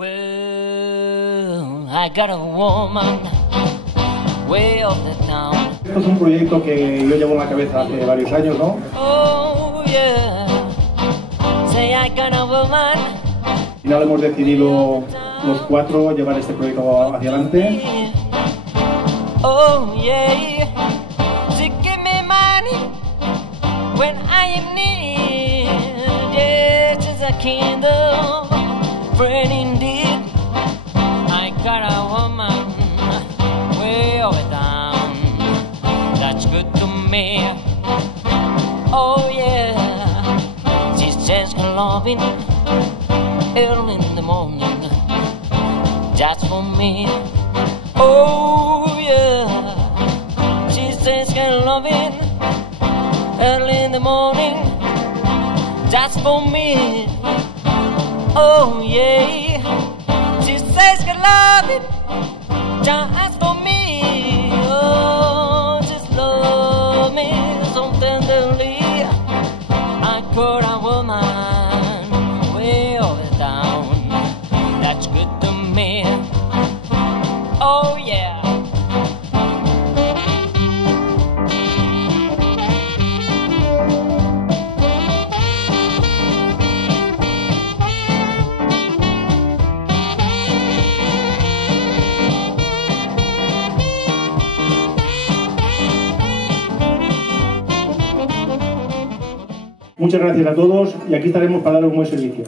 Well, I got a woman way off the town. Esto es un proyecto que yo llevo en la cabeza hace varios años, ¿no? Oh, yeah. Say I got a woman. Al final hemos decidido los cuatro llevar este proyecto hacia adelante. Oh, yeah. She give me money when I am near. Yeah, she's a candle, friend indeed. I got a woman way over down. That's good to me. Oh, yeah. She says her loving early in the morning. That's for me. Oh, yeah. She says her loving early in the morning. That's for me. Oh, yeah. She says her loving just for me. Oh, just love me so tenderly. I got a woman way over town. That's good to me. Oh, yeah. Muchas gracias a todos y aquí estaremos para dar un buen servicio.